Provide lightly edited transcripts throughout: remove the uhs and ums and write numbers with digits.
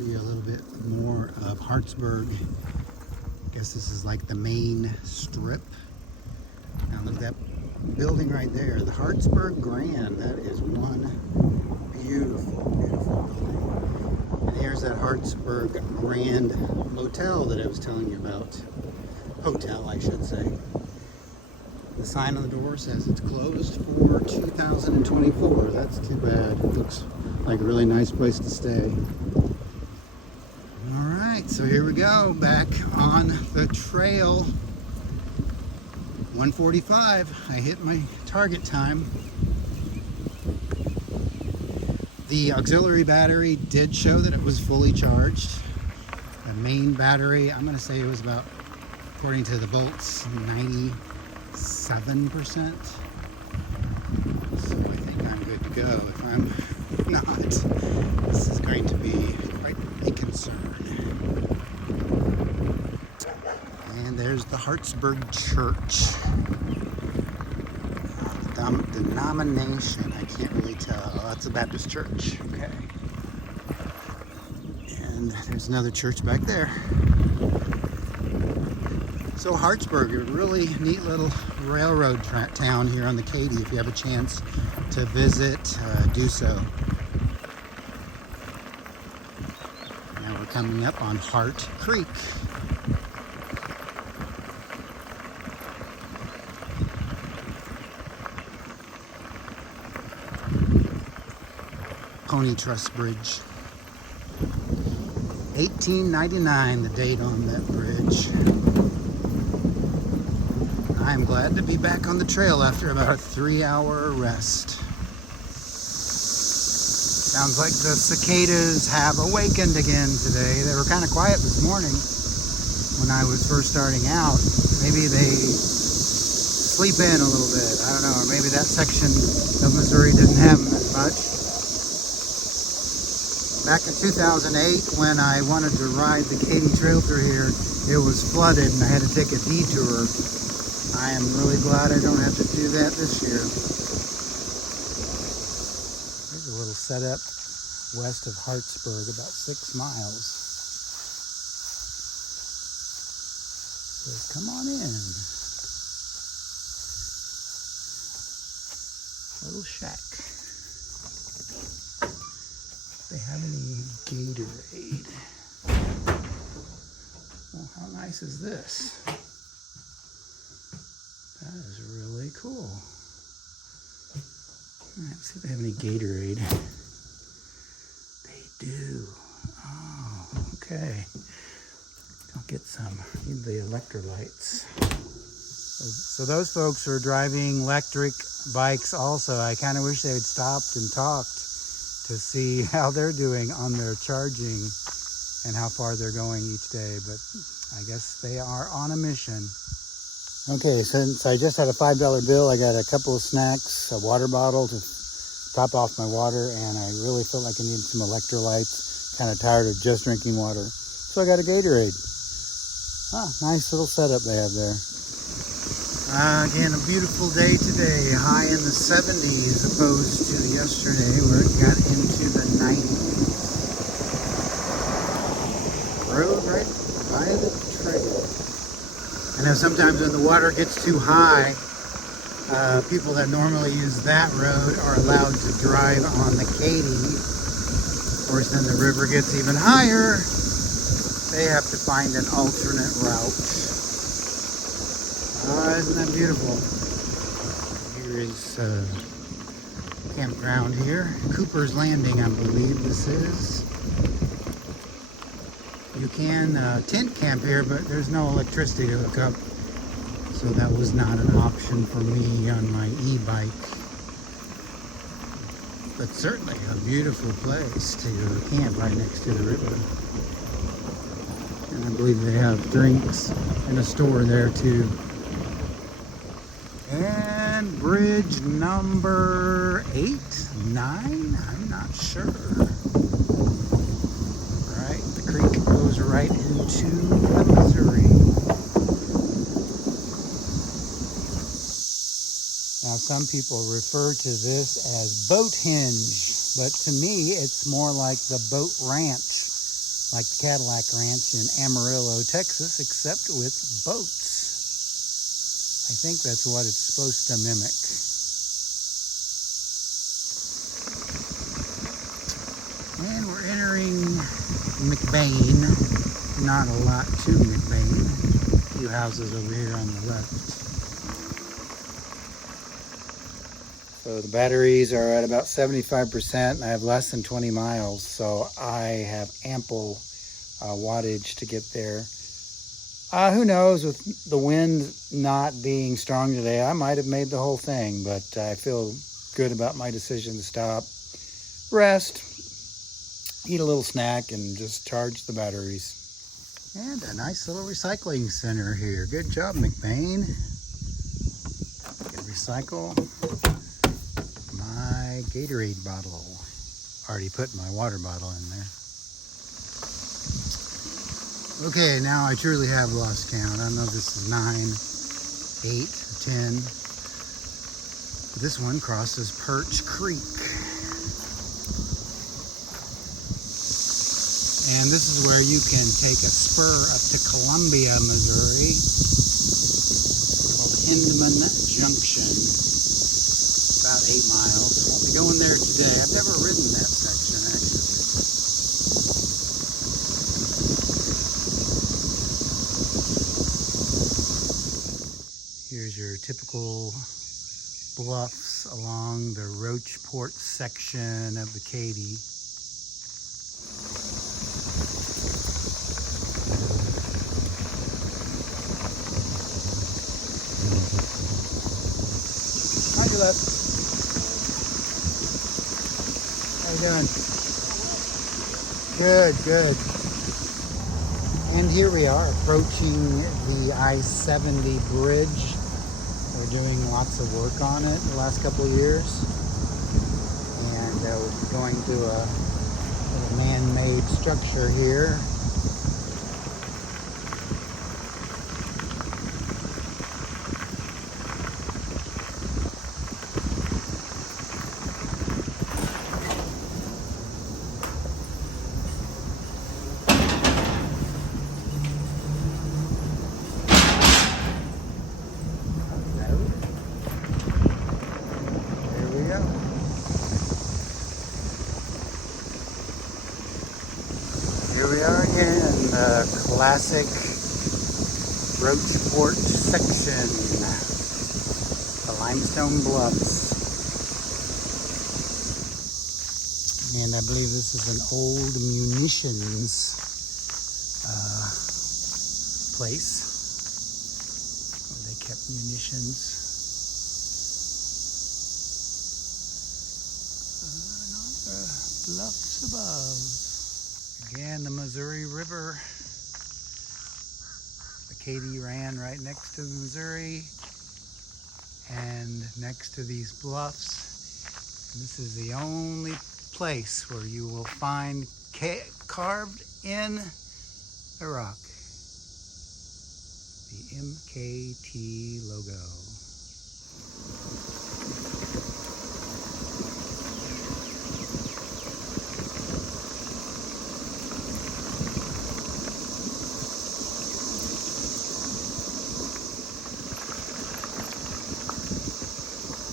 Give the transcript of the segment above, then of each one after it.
show you a little bit more of Hartsburg. I guess this is like the main strip. Now look at that building right there, the Hartsburg Grand. That is one beautiful, beautiful building. And here's that Hartsburg Grand Motel that I was telling you about. Hotel, I should say. The sign on the door says it's closed for 2024. That's too bad. It looks like a really nice place to stay. All right, so here we go, back on the trail. 1:45, I hit my target time. The auxiliary battery did show that it was fully charged. The main battery, I'm gonna say it was about, according to the volts, 97%. So I think I'm good to go. If I'm not, this is going to be quite a concern. And there's the Hartsburg Church. The denomination, I can't really tell. Oh, it's a Baptist church. Okay. And there's another church back there. So Hartsburg, a really neat little railroad town here on the KATY. If you have a chance to visit, do so. Now we're coming up on Hart Creek. Pony Truss Bridge. 1899, the date on that bridge. I'm glad to be back on the trail after about a 3-hour rest. Sounds like the cicadas have awakened again today. They were kind of quiet this morning when I was first starting out. Maybe they sleep in a little bit. I don't know. Or maybe that section of Missouri didn't have them as much. Back in 2008, when I wanted to ride the KATY Trail through here, it was flooded and I had to take a detour. I am really glad I don't have to do that this year. There's a little setup west of Hartsburg, about 6 miles. So come on in. Little shack. They have any Gatorade? Well, how nice is this? That is really cool. Let's see if they have any Gatorade. They do. Oh, okay. I'll get some. Need the electrolytes. So those folks are driving electric bikes also. I kind of wish they had stopped and talked to see how they're doing on their charging and how far they're going each day. But I guess they are on a mission. Okay, since I just had a $5 bill, I got a couple of snacks, a water bottle to top off my water, and I really felt like I needed some electrolytes. Kind of tired of just drinking water. So I got a Gatorade. Ah, nice little setup they have there. Again, a beautiful day today. High in the 70s opposed to yesterday where it got into the 90s. Road right by the trail. I know sometimes when the water gets too high, people that normally use that road are allowed to drive on the KATY. Of course, then the river gets even higher. They have to find an alternate route. Isn't that beautiful? Here is campground here. Cooper's Landing, I believe this is. You can tent camp here, but there's no electricity to hook up. So that was not an option for me on my e-bike. But certainly a beautiful place to camp right next to the river. And I believe they have drinks and a store there too. And bridge number 8, 9, I'm not sure. Right, the creek goes right into the Missouri. Now some people refer to this as boat hinge, but to me it's more like the boat ranch like the Cadillac Ranch in Amarillo, Texas, except with boats. I think that's what it's supposed to mimic. And we're entering McBain. Not a lot to McBain. A few houses over here on the left. So the batteries are at about 75%, and I have less than 20 miles, so I have ample wattage to get there. Who knows, with the wind not being strong today, I might have made the whole thing, but I feel good about my decision to stop, rest, eat a little snack, and just charge the batteries. And a nice little recycling center here. Good job, McBain. Can recycle my Gatorade bottle. Already put my water bottle in there. Okay, now I truly have lost count. I don't know if this is 9, 8, 10. This one crosses Perch Creek. And this is where you can take a spur up to Columbia, Missouri, called Hindman Junction. About 8 miles. Won't be going there today. I've never ridden that section, actually. Here's your typical bluffs along the Roachport section of the KATY. Hi, left. How you doing? Good, good. And here we are approaching the I-70 bridge. We're doing lots of work on it the last couple of years. And we're going to a little man-made structure here. Here we are again in the classic Roachport section, the limestone bluffs. And I believe this is an old munitions place where they kept munitions. Not the bluffs above. Again, the Missouri River. The KATY ran right next to the Missouri and next to these bluffs. And this is the only place where you will find carved in the rock the MKT logo.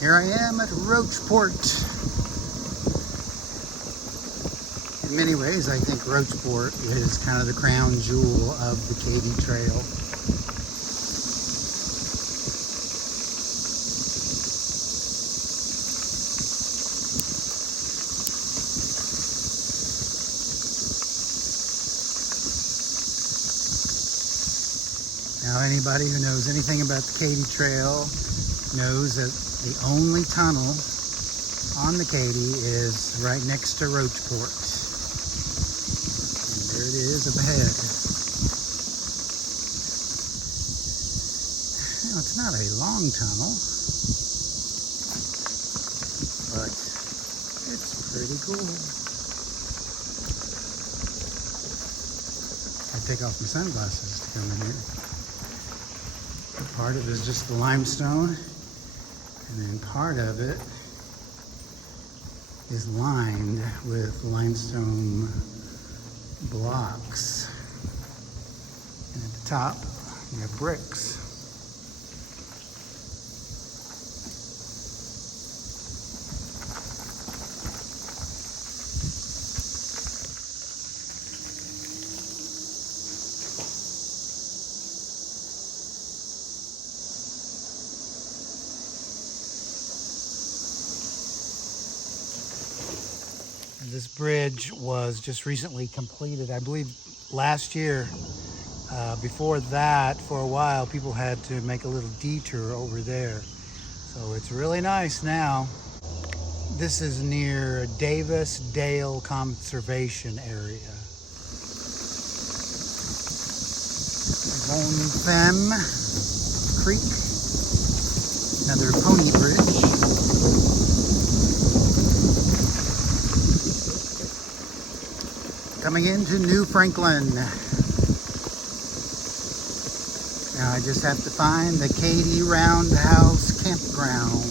Here I am at Roachport. In many ways, I think Roachport is kind of the crown jewel of the KATY Trail. Now, anybody who knows anything about the KATY Trail knows that the only tunnel on the KATY is right next to Roachport. And there it is up ahead. Now, it's not a long tunnel, but it's pretty cool. I take off my sunglasses to come in here. Part of it is just the limestone. And then part of it is lined with limestone blocks. And at the top, you have bricks. This bridge was just recently completed, I believe last year. Before that, for a while, people had to make a little detour over there. So it's really nice now. This is near Davis Dale Conservation Area. Von Femme Creek, another pony bridge. Coming into New Franklin. Now I just have to find the KATY Roundhouse Campground.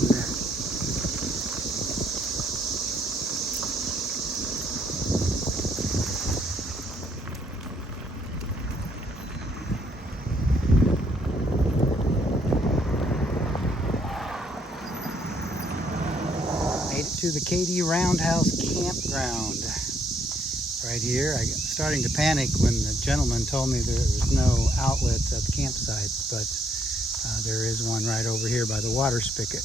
Made it to the KATY Roundhouse Campground. Right here, I'm starting to panic when the gentleman told me there was no outlets at the campsites, but there is one right over here by the water spigot,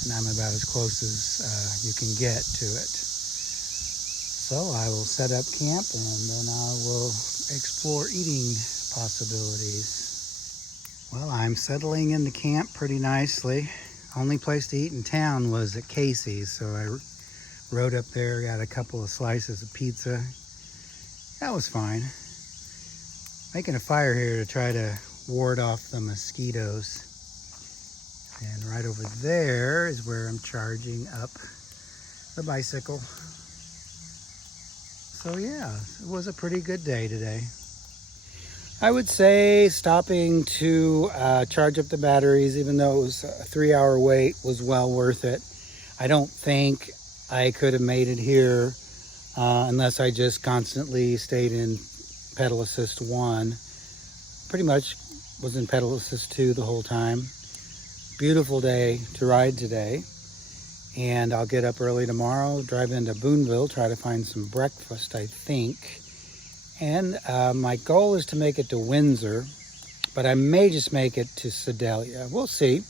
and I'm about as close as you can get to it. So I will set up camp and then I will explore eating possibilities. Well, I'm settling into camp pretty nicely. Only place to eat in town was at Casey's, so I rode up there, got a couple of slices of pizza. That was fine. Making a fire here to try to ward off the mosquitoes. And right over there is where I'm charging up the bicycle. So yeah, it was a pretty good day today. I would say stopping to charge up the batteries, even though it was a 3-hour wait, was well worth it. I don't think I could have made it here unless I just constantly stayed in pedal assist 1. Pretty much was in pedal assist 2 the whole time. Beautiful day to ride today. And I'll get up early tomorrow, drive into Boonville, try to find some breakfast, I think. And my goal is to make it to Windsor, but I may just make it to Sedalia. We'll see.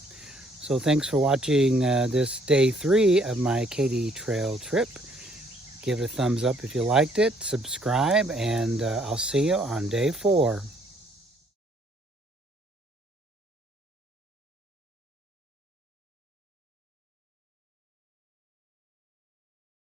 So thanks for watching this day 3 of my KATY trail trip. Give it a thumbs up if you liked it, subscribe, and I'll see you on day 4.